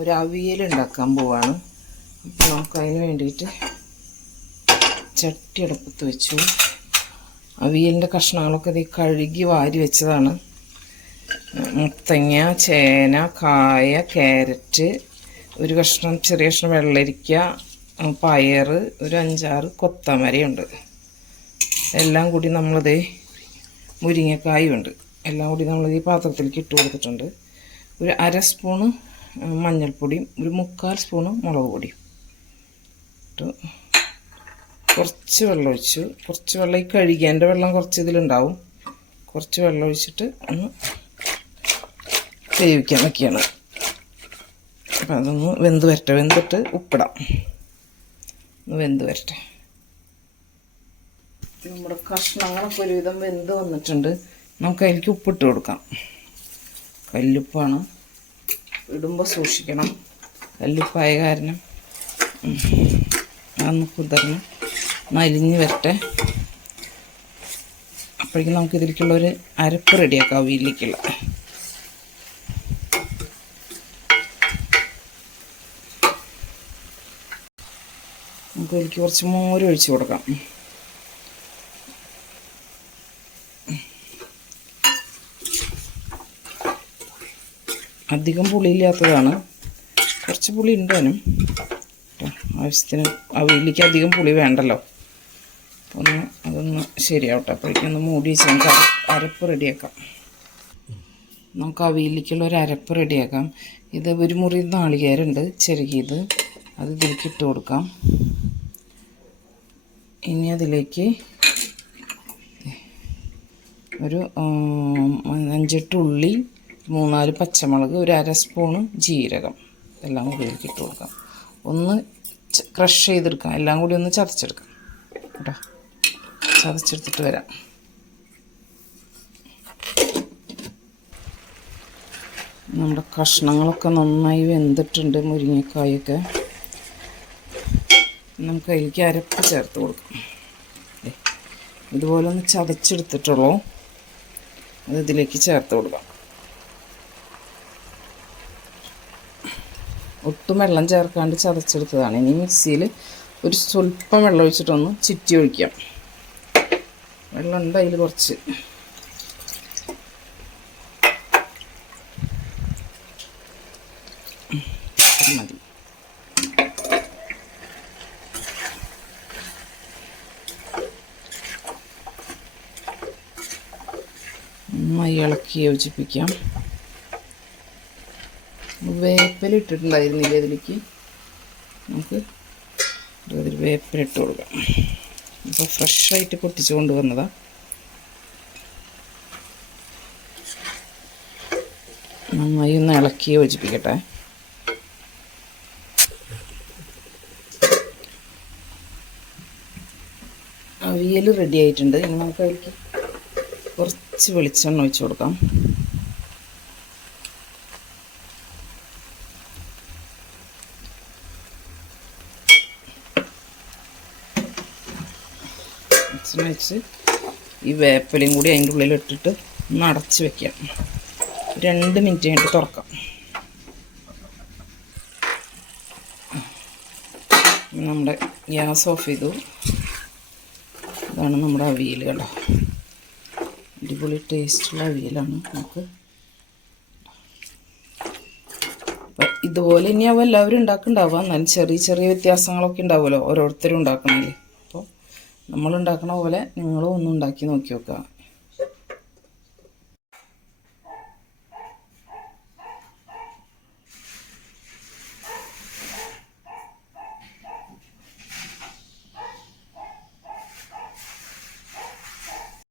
ഒരു അവിയൽ ഉണ്ടാക്കാൻ പോവാണ്. അപ്പോൾ നമുക്കതിന് വേണ്ടിയിട്ട് ചട്ടി അടുപ്പത്ത് വെച്ചു. അവിയലിൻ്റെ കഷ്ണങ്ങളൊക്കെ ഇത് കഴുകി വാരി വെച്ചതാണ്. മുത്തങ്ങ, ചേന, കായ, ക്യാരറ്റ്, ഒരു കഷ്ണം ചെറിയ കഷ്ണം വെള്ളരിക്ക, പയർ, ഒരു 5-6 കൊത്തമരയുണ്ട്. എല്ലാം കൂടി നമ്മളിത് മുരിങ്ങക്കായുണ്ട്. എല്ലാം കൂടി നമ്മളിത് ഈ പാത്രത്തിലേക്ക് ഇട്ട് കൊടുത്തിട്ടുണ്ട്. ഒരു 1/2 സ്പൂണ് മഞ്ഞൾപ്പൊടിയും ഒരു 3/4 സ്പൂണ് മുളക് പൊടിയും ഇട്ട് കുറച്ച് വെള്ളം ഒഴിച്ചു. കുറച്ച് വെള്ളം ഈ കഴുകിയതിൻ്റെ വെള്ളം കുറച്ച് ഇതിലുണ്ടാവും. കുറച്ച് വെള്ളം ഒഴിച്ചിട്ട് ഒന്ന് വേവിക്കാൻ വയ്ക്കുകയാണ്. അപ്പം അതൊന്ന് വെന്ത് വരട്ടെ. വെന്തിട്ട് ഉപ്പിടാം. ഒന്ന് വെന്ത് വരട്ടെ. നമ്മുടെ കഷ്ണങ്ങളൊക്കെ ഒരുവിധം വെന്ത് വന്നിട്ടുണ്ട്. നമുക്ക് അതിലേക്ക് ഉപ്പിട്ട് കൊടുക്കാം. കല്ലുപ്പാണ്, ഇടുമ്പോൾ സൂക്ഷിക്കണം. കല്ലുപ്പായ കാരണം അതൊന്ന് കുതിർന്ന് നലിഞ്ഞ് വരട്ടെ. അപ്പോഴേക്കും നമുക്കിതിലേക്കുള്ളൊരു അരപ്പ് റെഡിയാക്കാം. അവിയലിലേക്കുള്ള നമുക്ക് ഇതിലേക്ക് കുറച്ച് മോര് ഒഴിച്ച് കൊടുക്കാം. അധികം പുളിയില്ലാത്തതാണ്, കുറച്ച് പുളി ഉണ്ടാനും. ആവശ്യത്തിന് അവിയലിലേക്ക് അധികം പുളി വേണ്ടല്ലോ. അപ്പോൾ അതൊന്ന് ശരിയാവട്ടെ. അപ്പോഴേക്കൊന്ന് മൂടി വെച്ച് നമുക്ക് അരപ്പ് റെഡിയാക്കാം. നമുക്ക് അവിയലിലേക്കുള്ള ഒരു അരപ്പ് റെഡിയാക്കാം. ഇത് ഒരു മുറി നാളികേരമുണ്ട് ചെറുകിയത്, അത് ഇതിലേക്ക് ഇട്ട് കൊടുക്കാം. ഇനി അതിലേക്ക് ഒരു 5-8 ഉള്ളി, 3-4 പച്ചമുളക്, ഒരു 1/2 സ്പൂണ് ജീരകം എല്ലാം കൂടി ഇതിലേക്ക് ഇട്ട് കൊടുക്കാം. ഒന്ന് ക്രഷ് ചെയ്തെടുക്കാം. എല്ലാം കൂടി ഒന്ന് ചതച്ചെടുക്കാം കേട്ടോ. ചതച്ചെടുത്തിട്ട് വരാം. നമ്മുടെ കഷ്ണങ്ങളൊക്കെ നന്നായി വെന്തിട്ടുണ്ട്. മുരിങ്ങക്കായൊക്കെ നമുക്ക് അതിലേക്ക് അരപ്പ് ചേർത്ത് കൊടുക്കാം. ഇതുപോലെ ഒന്ന് ചതച്ചെടുത്തിട്ടുള്ളൂ, അത് ഇതിലേക്ക് ചേർത്ത് കൊടുക്കാം. ഒട്ടും വെള്ളം ചേർക്കാണ്ട് ചതച്ചെടുത്തതാണ്. ഇനി മിക്സിയിൽ ഒരു സ്വല്പം വെള്ളം ഒഴിച്ചിട്ടൊന്ന് ചുറ്റി ഒഴിക്കാം. വെള്ളം ഉണ്ട് അതിൽ കുറച്ച്. മതി. നന്നായി ഇളക്കി യോജിപ്പിക്കാം. വേപ്പില ഇട്ടിട്ടുണ്ടായിരുന്നില്ല ഇതിലേക്ക്, നമുക്ക് അതിൽ വേപ്പില ഇട്ട് കൊടുക്കാം. അപ്പോൾ ഫ്രഷായിട്ട് പൊട്ടിച്ച് കൊണ്ടുവന്നതാണ്. നന്നായി ഒന്ന് ഇളക്കി യോജിപ്പിക്കട്ടെ. അവിയൽ റെഡി ആയിട്ടുണ്ട്. ഇനി നമുക്ക് അതിലേക്ക് കുറച്ച് വെളിച്ചെണ്ണ ഒഴിച്ച് കൊടുക്കാം. വെളിച്ചെണ്ണ വെച്ച് ഈ വേപ്പിലയും കൂടി അതിൻ്റെ ഉള്ളിലിട്ടിട്ട് ഒന്ന് അടച്ച് വയ്ക്കാം. 2 മിനിറ്റ് കഴിഞ്ഞിട്ട് തുറക്കാം. നമ്മുടെ ഗ്യാസ് ഓഫ് ചെയ്തു. ഇതാണ് നമ്മുടെ അവിയൽ കേട്ടോ. അടിപൊളി ടേസ്റ്റുള്ള അവിയലാണ്. നമുക്ക് അപ്പം ഇതുപോലെ ഇനിയാവും എല്ലാവരും ഉണ്ടാക്കുന്നുണ്ടാവുക. എന്നാലും ചെറിയ ചെറിയ വ്യത്യാസങ്ങളൊക്കെ ഉണ്ടാവുമല്ലോ ഓരോരുത്തരും ഉണ്ടാക്കണമെങ്കിൽ. അപ്പോൾ നമ്മളുണ്ടാക്കണ പോലെ നിങ്ങളും ഒന്ന് ഉണ്ടാക്കി നോക്കി നോക്കുക.